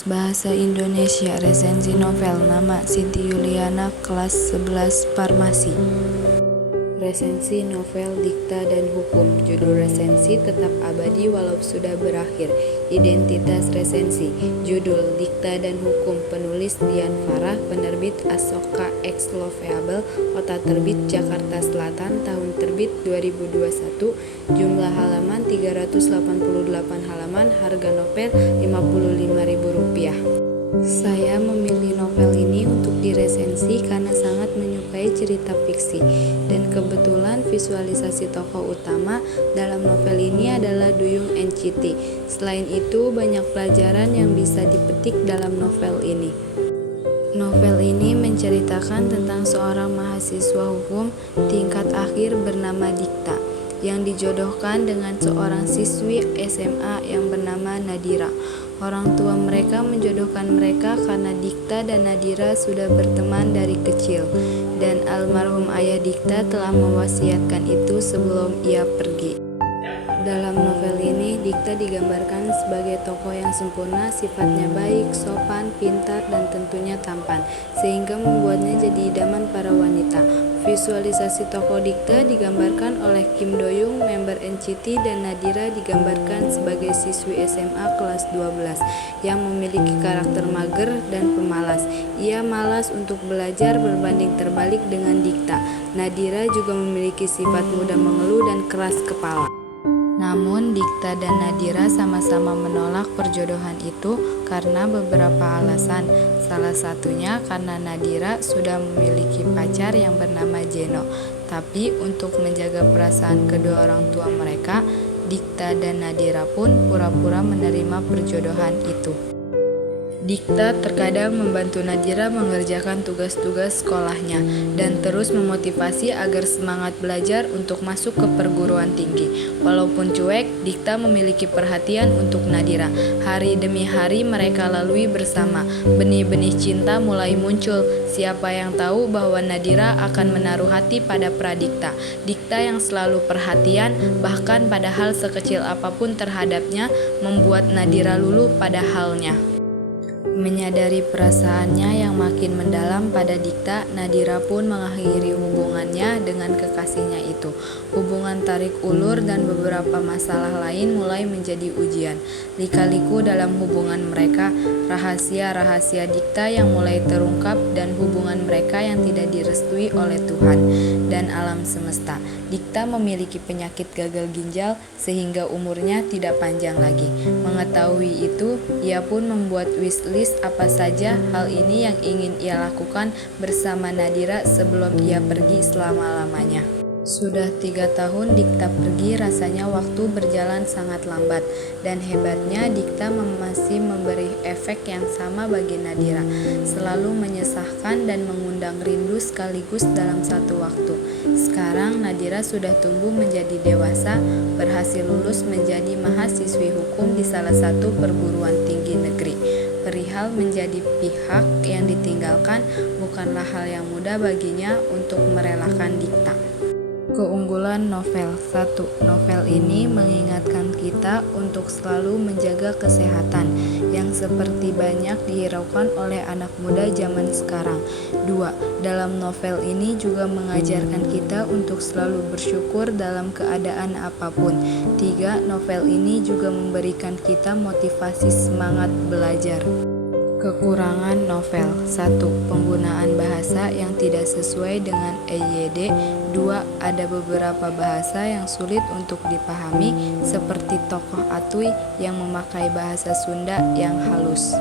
Tes Bahasa Indonesia Resensi Novel. Nama Siti Yuliana, kelas 11 Farmasi. Resensi novel Dikta dan Hukum. Judul resensi tetap abadi walau sudah berakhir. Identitas resensi. Judul Dikta dan Hukum. Penulis Dian Farah. Penerbit Asoka X Lovable. Kota terbit Jakarta Selatan. Tahun terbit 2021. Jumlah halaman 388 halaman. Harga novel Rp55.000. Saya memilih novel ini untuk diresensi karena sangat menyukai cerita fiksi dan kebetulan visualisasi tokoh utama dalam novel ini adalah Duyung NCT. Selain itu, banyak pelajaran yang bisa dipetik dalam novel ini. Novel ini menceritakan tentang seorang mahasiswa hukum tingkat akhir bernama Dikta yang dijodohkan dengan seorang siswi SMA yang bernama Nadira. Orang tua mereka menjodohkan mereka karena Dikta dan Nadira sudah berteman dari kecil, dan almarhum ayah Dikta telah mewasiatkan itu sebelum ia pergi. Dalam novel ini, Dikta digambarkan sebagai tokoh yang sempurna, sifatnya baik, sopan, pintar, dan tentunya tampan, sehingga membuatnya jadi idaman para wanita. Visualisasi tokoh Dikta digambarkan oleh Kim Do-young, member NCT, dan Nadira digambarkan sebagai siswi SMA kelas 12 yang memiliki karakter mager dan pemalas. Ia malas untuk belajar berbanding terbalik dengan Dikta. Nadira juga memiliki sifat mudah mengeluh dan keras kepala. Namun Dikta dan Nadira sama-sama menolak perjodohan itu karena beberapa alasan. Salah satunya karena Nadira sudah memiliki pacar yang bernama Jeno. Tapi untuk menjaga perasaan kedua orang tua mereka, Dikta dan Nadira pun pura-pura menerima perjodohan itu. Dikta terkadang membantu Nadira mengerjakan tugas-tugas sekolahnya dan terus memotivasi agar semangat belajar untuk masuk ke perguruan tinggi. Walaupun cuek, Dikta memiliki perhatian untuk Nadira. Hari demi hari mereka lalui bersama. Benih-benih cinta mulai muncul. Siapa yang tahu bahwa Nadira akan menaruh hati pada Pradikta. Dikta yang selalu perhatian, bahkan pada hal sekecil apapun terhadapnya, membuat Nadira luluh pada halnya. Menyadari perasaannya yang makin mendalam pada Dikta, Nadira pun mengakhiri hubungannya dengan kekasihnya itu. Hubungan tarik ulur dan beberapa masalah lain mulai menjadi ujian. Lika-liku dalam hubungan mereka, rahasia-rahasia Dikta yang mulai terungkap dan hubungan mereka yang tidak direstui oleh Tuhan dan alam semesta. Dikta memiliki penyakit gagal ginjal sehingga umurnya tidak panjang lagi. Mengetahui itu, ia pun membuat wishlist apa saja hal ini yang ingin ia lakukan bersama Nadira sebelum ia pergi selama-lamanya. Sudah 3 tahun Dikta pergi, rasanya waktu berjalan sangat lambat, dan hebatnya Dikta masih memberi efek yang sama bagi Nadira, selalu menyesahkan dan mengundang rindu sekaligus dalam satu waktu. Sekarang Nadira sudah tumbuh menjadi dewasa, berhasil lulus menjadi mahasiswi hukum di salah satu perguruan tinggi negeri. Perihal menjadi pihak yang ditinggalkan bukanlah hal yang mudah baginya untuk merelakan Dikta. Keunggulan novel. 1. Novel ini mengingatkan kita untuk selalu menjaga kesehatan yang seperti banyak dihiraukan oleh anak muda zaman sekarang. 2. Dalam novel ini juga mengajarkan kita untuk selalu bersyukur dalam keadaan apapun. 3. Novel ini juga memberikan kita motivasi semangat belajar. Kekurangan novel. 1. Penggunaan bahasa yang tidak sesuai dengan EYD. 2. Ada beberapa bahasa yang sulit untuk dipahami, seperti tokoh Atuy yang memakai bahasa Sunda yang halus.